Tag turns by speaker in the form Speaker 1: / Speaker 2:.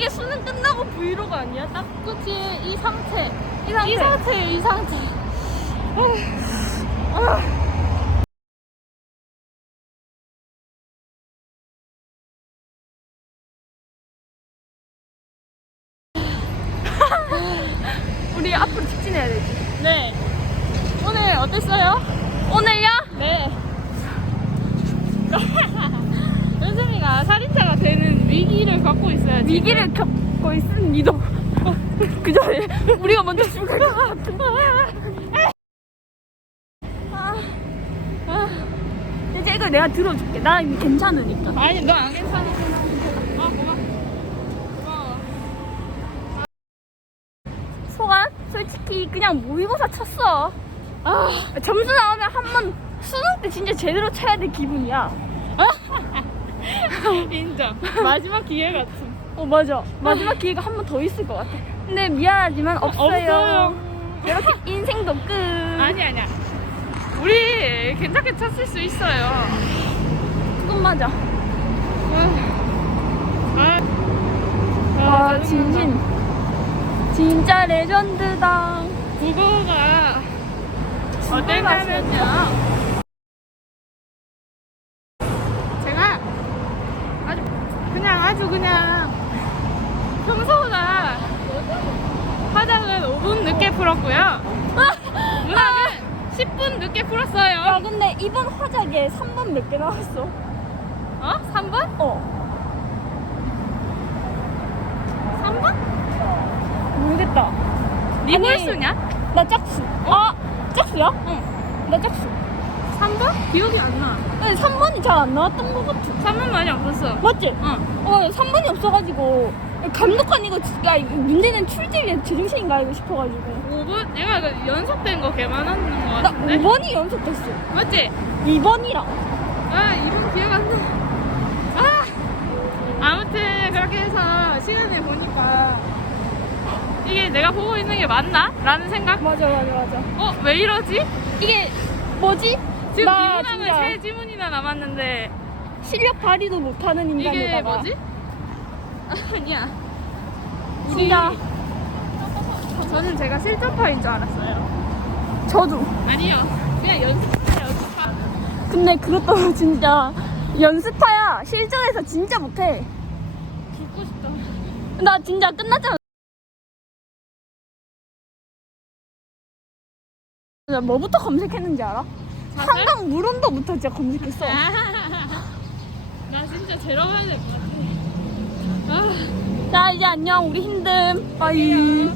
Speaker 1: 끝나고 브이로그 아니야? 딱
Speaker 2: 그치 이 상태
Speaker 1: 이 상태.
Speaker 2: 이 상태 이 상태
Speaker 1: 우리 앞으로 직진해야 되지.
Speaker 2: 네 오늘 어땠어요?
Speaker 1: 오늘요?
Speaker 2: 네 연sem이가 살인자가 되는 위기를 갖고 있어요 지금.
Speaker 1: 위기를 겪고 있습니다. 그 전에 우리가 먼저 죽을 것 같아. 아, 아. 이제 이거 내가 들어줄게. 나 이거 괜찮으니까.
Speaker 2: 아니 너 안 괜찮아 아 고마워 고마워
Speaker 1: 소감? 솔직히 그냥 모의고사 쳤어. 아, 점수 나오면 한 번 수능 때 진짜 제대로 쳐야 될 기분이야.
Speaker 2: 인정 마지막 기회 같은
Speaker 1: 어 맞아. 마지막 기회가 한 번 더 있을 것 같아. 근데 미안하지만 없어요.
Speaker 2: 없어요.
Speaker 1: 이렇게 인생도 끝.
Speaker 2: 아니 아니야 우리 괜찮게 쳤을 수 있어요
Speaker 1: 그건 맞아.
Speaker 2: 아,
Speaker 1: 와
Speaker 2: 짜증난다.
Speaker 1: 진심. 진짜 레전드다.
Speaker 2: 국어가 제가 아주 그냥 아주 그냥 평소보다 화장은 5분 늦게 풀었고요 문학은 10분 늦게
Speaker 1: 야
Speaker 2: 풀었어요
Speaker 1: 근데 이번 화작에 3번 몇 개 나왔어?
Speaker 2: 어? 3번?
Speaker 1: 어.
Speaker 2: 3번?
Speaker 1: 모르겠다.
Speaker 2: 니
Speaker 1: 아니,
Speaker 2: 홀수냐?
Speaker 1: 나 짝수. 아 짝수야? 응나 짝수.
Speaker 2: 3번? 기억이 안 나
Speaker 1: 근데 3번이 잘 안 나왔던 것 같아.
Speaker 2: 3번 많이 없었어
Speaker 1: 맞지?
Speaker 2: 응
Speaker 1: 어 3번이 없어가지고 감독관 이거 지- 야 이거 문제는 출제일 제정신인가 이거 싶어가지고
Speaker 2: 5분? 내가 이거 연속된 거개 많았는 거
Speaker 1: 나
Speaker 2: 같은데?
Speaker 1: 5번이 연속됐어
Speaker 2: 맞지?
Speaker 1: 2번이랑
Speaker 2: 아 이번 기억 안 나. 아 아무튼 그렇게 해서 시간을 보니까 이게 내가 보고 있는 게 맞나? 라는 생각?
Speaker 1: 맞아 맞아 맞아
Speaker 2: 어? 왜 이러지?
Speaker 1: 이게 뭐지?
Speaker 2: 지금
Speaker 1: 나
Speaker 2: 비문학은
Speaker 1: 진짜
Speaker 2: 세 지문이나 남았는데
Speaker 1: 실력 발휘도 못하는 인간이다가
Speaker 2: 이게 뭐지? 아니야.
Speaker 1: 진짜
Speaker 2: 저는 제가 실전파인 줄 알았어요.
Speaker 1: 저도.
Speaker 2: 아니요. 그냥 연습 연습파
Speaker 1: 근데 그것도 진짜 연습파야 실전에서 진짜 못해.
Speaker 2: 죽고 싶다.
Speaker 1: 나 진짜 끝났잖아. 나 뭐부터 검색했는지 알아?
Speaker 2: 자살?
Speaker 1: 한강 물온도부터 진짜 검색했어.
Speaker 2: 나 진짜 제로 될것 같아 아.
Speaker 1: 자 이제 안녕. 우리 힘듦. 빠이